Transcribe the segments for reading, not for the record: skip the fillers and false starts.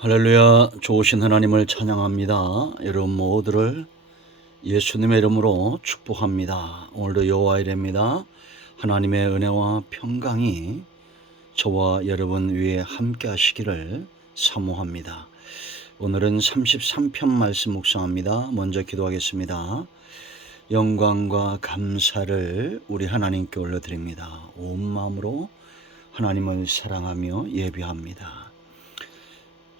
할렐루야. 좋으신 하나님을 찬양합니다. 여러분 모두를 예수님의 이름으로 축복합니다. 오늘도 여호와 이레입니다. 하나님의 은혜와 평강이 저와 여러분 위에 함께 하시기를 사모합니다. 오늘은 33편 말씀 묵상합니다. 먼저 기도하겠습니다. 영광과 감사를 우리 하나님께 올려드립니다. 온 마음으로 하나님을 사랑하며 예배합니다.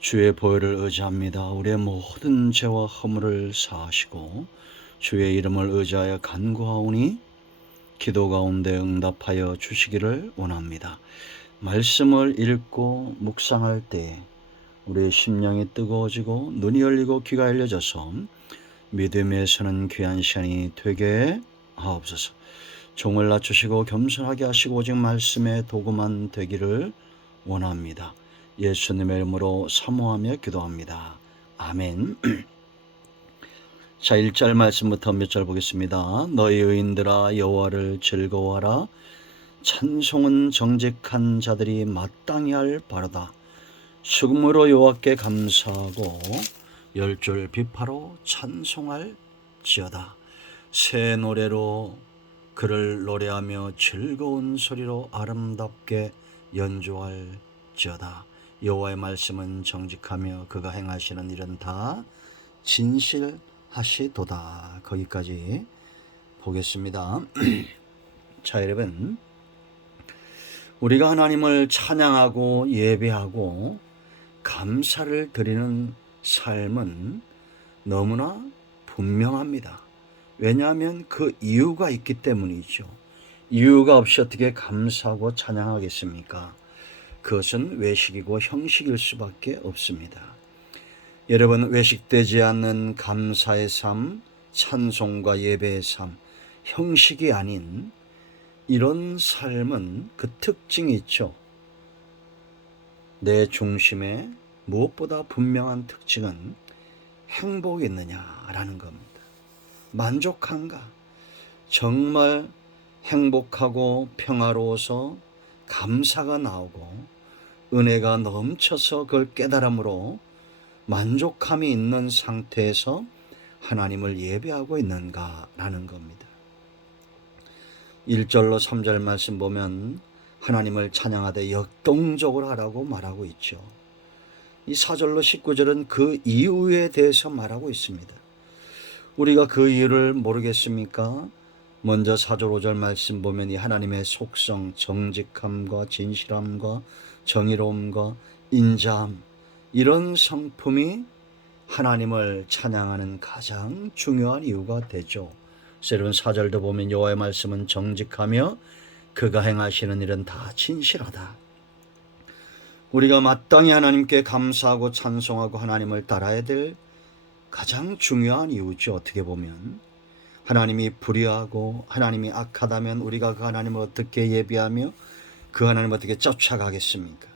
주의 보혈을 의지합니다. 우리의 모든 죄와 허물을 사하시고 주의 이름을 의지하여 간구하오니 기도 가운데 응답하여 주시기를 원합니다. 말씀을 읽고 묵상할 때 우리의 심령이 뜨거워지고 눈이 열리고 귀가 열려져서 믿음에 서는 귀한 시간이 되게 하옵소서. 종을 낮추시고 겸손하게 하시고 오직 말씀의 도구만 되기를 원합니다. 예수님의 이름으로 사모하며 기도합니다. 아멘. 자, 1절 말씀부터 몇 절 보겠습니다. 너희 의인들아 여호와를 즐거워하라. 찬송은 정직한 자들이 마땅히 할 바로다. 수금으로 여호와께 감사하고 열줄 비파로 찬송할지어다. 새 노래로 그를 노래하며 즐거운 소리로 아름답게 연주할지어다. 여호와의 말씀은 정직하며 그가 행하시는 일은 다 진실하시도다. 거기까지 보겠습니다. 자, 여러분, 우리가 하나님을 찬양하고 예배하고 감사를 드리는 삶은 너무나 분명합니다. 왜냐하면 그 이유가 있기 때문이죠. 이유가 없이 어떻게 감사하고 찬양하겠습니까? 그것은 외식이고 형식일 수밖에 없습니다. 여러분, 외식되지 않는 감사의 삶, 찬송과 예배의 삶, 형식이 아닌 이런 삶은 그 특징이 있죠. 내 중심에 무엇보다 분명한 특징은 행복이 있느냐라는 겁니다. 만족한가? 정말 행복하고 평화로워서 감사가 나오고 은혜가 넘쳐서 그걸 깨달음으로 만족함이 있는 상태에서 하나님을 예배하고 있는가라는 겁니다. 1절로 3절 말씀 보면 하나님을 찬양하되 역동적으로 하라고 말하고 있죠. 이 4절로 19절은 그 이유에 대해서 말하고 있습니다. 우리가 그 이유를 모르겠습니까? 먼저 4절 5절 말씀 보면 이 하나님의 속성, 정직함과 진실함과 정의로움과 인자함, 이런 성품이 하나님을 찬양하는 가장 중요한 이유가 되죠. 그래서 여러분 4절도 보면 여호와의 말씀은 정직하며 그가 행하시는 일은 다 진실하다. 우리가 마땅히 하나님께 감사하고 찬송하고 하나님을 따라야 될 가장 중요한 이유죠. 어떻게 보면 하나님이 불의하고 하나님이 악하다면 우리가 그 하나님을 어떻게 예배하며 그 하나님을 어떻게 쫓아가겠습니까?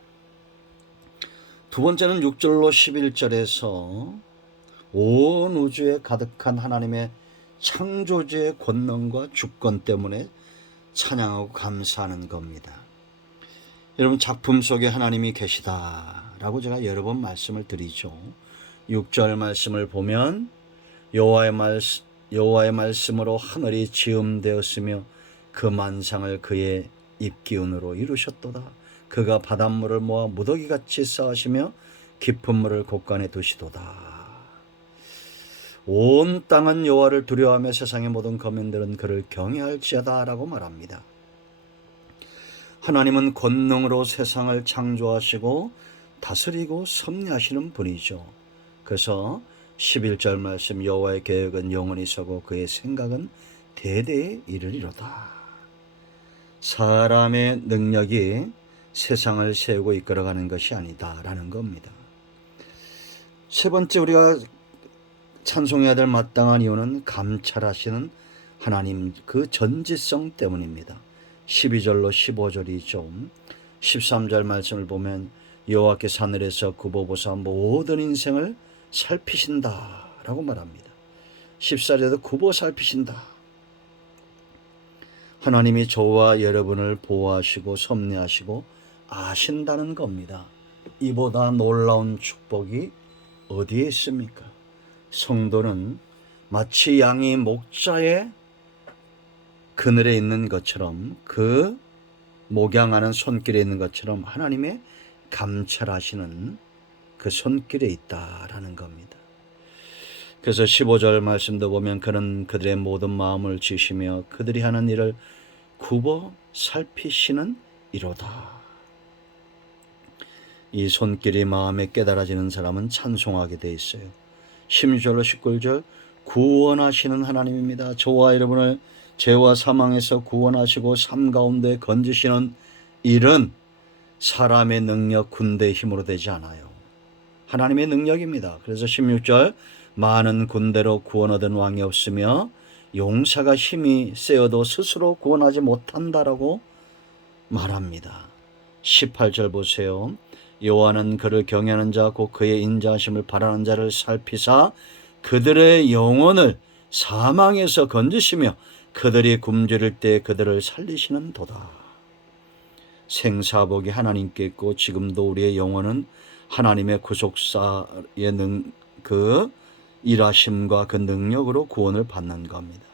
두 번째는 6절로 11절에서 온 우주에 가득한 하나님의 창조주의 권능과 주권 때문에 찬양하고 감사하는 겁니다. 여러분, 작품 속에 하나님이 계시다라고 제가 여러 번 말씀을 드리죠. 6절 말씀을 보면 여호와의 말씀으로 하늘이 지음되었으며 그 만상을 그의 입기운으로 이루셨도다. 그가 바닷물을 모아 무더기같이 쌓으시며 깊은 물을 곳간에 두시도다. 온 땅은 여호와를 두려워하며 세상의 모든 거민들은 그를 경외할지어다 라고 말합니다. 하나님은 권능으로 세상을 창조하시고 다스리고 섭리하시는 분이죠. 그래서 11절 말씀 여호와의 계획은 영원히 서고 그의 생각은 대대에 이르리로다. 사람의 능력이 세상을 세우고 이끌어가는 것이 아니다라는 겁니다. 세 번째, 우리가 찬송해야 될 마땅한 이유는 감찰하시는 하나님 그 전지성 때문입니다. 12절로 15절이죠. 13절 말씀을 보면 여호와께서 하늘에서 굽어보사 모든 인생을 살피신다 라고 말합니다. 14절에도 굽어 살피신다. 하나님이 저와 여러분을 보호하시고 섭리하시고 아신다는 겁니다. 이보다 놀라운 축복이 어디에 있습니까? 성도는 마치 양이 목자의 그늘에 있는 것처럼, 그 목양하는 손길에 있는 것처럼 하나님의 감찰하시는 그 손길에 있다라는 겁니다. 그래서 15절 말씀도 보면 그는 그들의 모든 마음을 지시며 그들이 하는 일을 굽어 살피시는 이로다. 이 손길이 마음에 깨달아지는 사람은 찬송하게 돼 있어요. 16절로 19절 구원하시는 하나님입니다. 저와 여러분을 죄와 사망에서 구원하시고 삶 가운데 건지시는 일은 사람의 능력, 군대의 힘으로 되지 않아요. 하나님의 능력입니다. 그래서 16절 많은 군대로 구원 얻은 왕이 없으며 용사가 힘이 세어도 스스로 구원하지 못한다라고 말합니다. 18절 보세요. 여호와는 그를 경외하는 자 곧 그의 인자하심을 바라는 자를 살피사 그들의 영혼을 사망에서 건지시며 그들이 굶주릴 때 그들을 살리시는 도다. 생사복이 하나님께 있고 지금도 우리의 영혼은 하나님의 구속사의 그 일하심과 그 능력으로 구원을 받는 겁니다.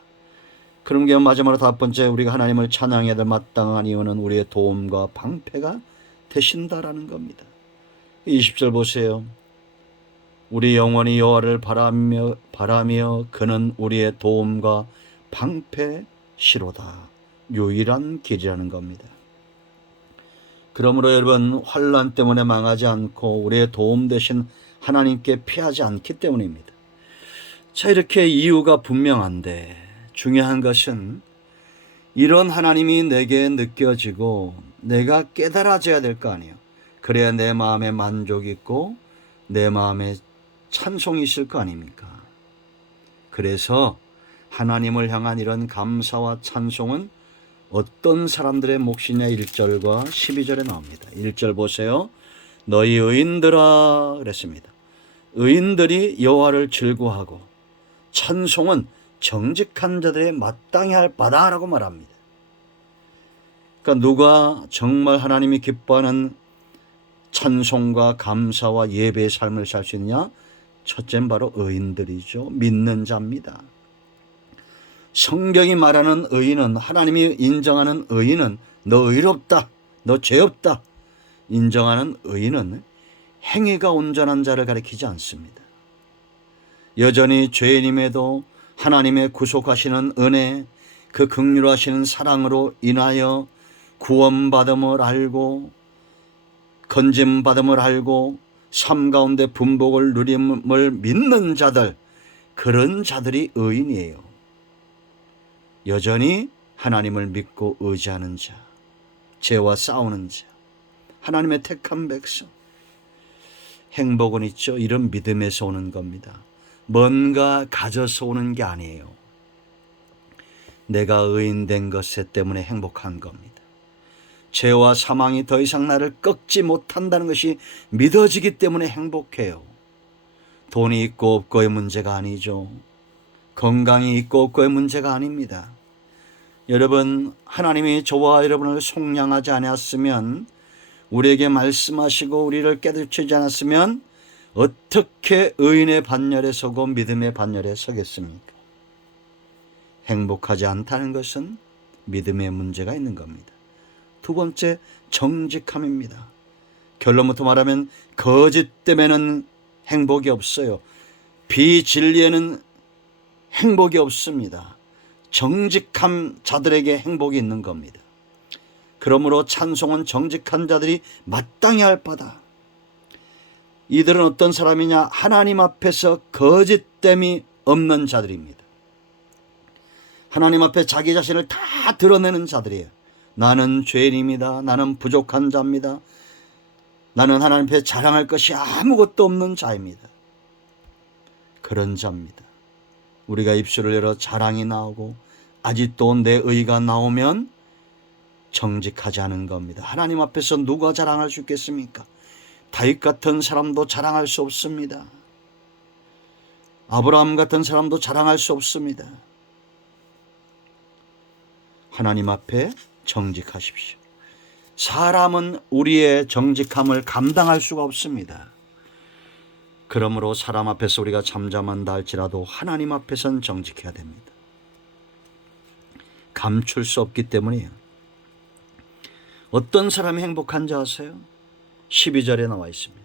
그런 게 마지막으로 다섯 번째, 우리가 하나님을 찬양해야 될 마땅한 이유는 우리의 도움과 방패가 되신다라는 겁니다. 20절 보세요. 우리 영혼이 여호와를 바라며 그는 우리의 도움과 방패시로다. 유일한 길이라는 겁니다. 그러므로 여러분, 환난 때문에 망하지 않고 우리의 도움 되신 하나님께 피하지 않기 때문입니다. 자, 이렇게 이유가 분명한데 중요한 것은 이런 하나님이 내게 느껴지고 내가 깨달아져야 될 거 아니에요. 그래야 내 마음에 만족이 있고 내 마음에 찬송이 있을 거 아닙니까? 그래서 하나님을 향한 이런 감사와 찬송은 어떤 사람들의 몫이냐 1절과 12절에 나옵니다. 1절 보세요. 너희 의인들아 그랬습니다. 의인들이 여호와를 즐거워하고 찬송은 정직한 자들의 마땅히 할 바다라고 말합니다. 그러니까 누가 정말 하나님이 기뻐하는 찬송과 감사와 예배의 삶을 살 수 있느냐? 첫째는 바로 의인들이죠. 믿는 자입니다. 성경이 말하는 의인은, 하나님이 인정하는 의인은 너 의롭다, 너 죄 없다 인정하는 의인은 행위가 온전한 자를 가리키지 않습니다. 여전히 죄인임에도 하나님의 구속하시는 은혜, 그 긍휼하시는 사랑으로 인하여 구원받음을 알고 건짐받음을 알고 삶 가운데 분복을 누림을 믿는 자들, 그런 자들이 의인이에요. 여전히 하나님을 믿고 의지하는 자, 죄와 싸우는 자, 하나님의 택한 백성. 행복은 있죠. 이런 믿음에서 오는 겁니다. 뭔가 가져서 오는 게 아니에요. 내가 의인된 것 때문에 행복한 겁니다. 죄와 사망이 더 이상 나를 꺾지 못한다는 것이 믿어지기 때문에 행복해요. 돈이 있고 없고의 문제가 아니죠. 건강이 있고 없고의 문제가 아닙니다. 여러분, 하나님이 저와 여러분을 속량하지 않았으면, 우리에게 말씀하시고 우리를 깨우치지 않았으면 어떻게 의인의 반열에 서고 믿음의 반열에 서겠습니까? 행복하지 않다는 것은 믿음의 문제가 있는 겁니다. 두 번째, 정직함입니다. 결론부터 말하면 거짓 때문에는 행복이 없어요. 비진리에는 행복이 없습니다. 정직한 자들에게 행복이 있는 겁니다. 그러므로 찬송은 정직한 자들이 마땅히 할 바다. 이들은 어떤 사람이냐? 하나님 앞에서 거짓됨이 없는 자들입니다. 하나님 앞에 자기 자신을 다 드러내는 자들이에요. 나는 죄인입니다. 나는 부족한 자입니다. 나는 하나님 앞에 자랑할 것이 아무것도 없는 자입니다. 그런 자입니다. 우리가 입술을 열어 자랑이 나오고 아직도 내 의가 나오면 정직하지 않은 겁니다. 하나님 앞에서 누가 자랑할 수 있겠습니까? 다윗 같은 사람도 자랑할 수 없습니다. 아브라함 같은 사람도 자랑할 수 없습니다. 하나님 앞에 정직하십시오. 사람은 우리의 정직함을 감당할 수가 없습니다. 그러므로 사람 앞에서 우리가 잠잠한다 할지라도 하나님 앞에선 정직해야 됩니다. 감출 수 없기 때문이에요. 어떤 사람이 행복한지 아세요? 12절에 나와 있습니다.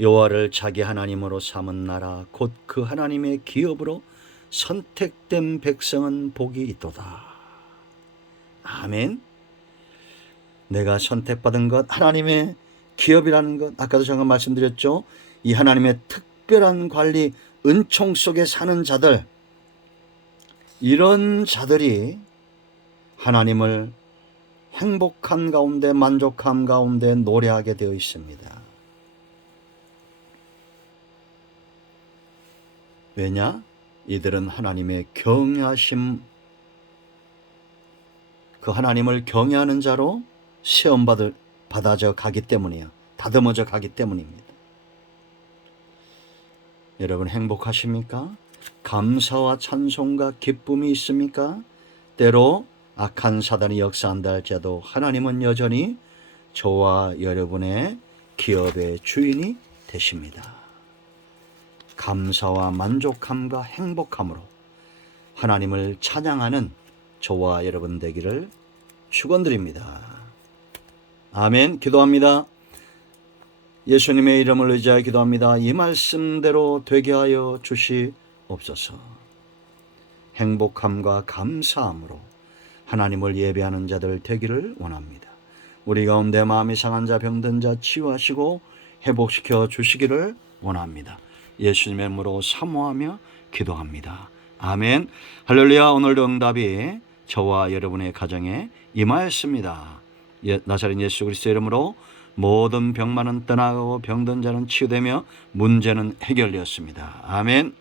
여호와를 자기 하나님으로 삼은 나라 곧 그 하나님의 기업으로 선택된 백성은 복이 있도다. 아멘. 내가 선택받은 것, 하나님의 기업이라는 것, 아까도 잠깐 말씀드렸죠. 이 하나님의 특별한 관리, 은총 속에 사는 자들, 이런 자들이 하나님을 행복한 가운데, 만족함 가운데 노래하게 되어 있습니다. 왜냐? 이들은 하나님의 경외하심, 그 하나님을 경외하는 자로 시험받아져 가기 때문이에요. 다듬어져 가기 때문입니다. 여러분 행복하십니까? 감사와 찬송과 기쁨이 있습니까? 때로 악한 사단이 역사한다 할지라도 하나님은 여전히 저와 여러분의 기업의 주인이 되십니다. 감사와 만족함과 행복함으로 하나님을 찬양하는 저와 여러분 되기를 축원드립니다. 아멘. 기도합니다. 예수님의 이름을 의지하여 기도합니다. 이 말씀대로 되게 하여 주시옵소서. 행복함과 감사함으로 하나님을 예배하는 자들 되기를 원합니다. 우리 가운데 마음이 상한 자, 병든 자 치유하시고 회복시켜 주시기를 원합니다. 예수님의 이름으로 사모하며 기도합니다. 아멘. 할렐루야. 오늘도 응답이 저와 여러분의 가정에 임하였습니다. 나사렛 예수 그리스도의 이름으로 모든 병만은 떠나가고 병든 자는 치유되며 문제는 해결되었습니다. 아멘.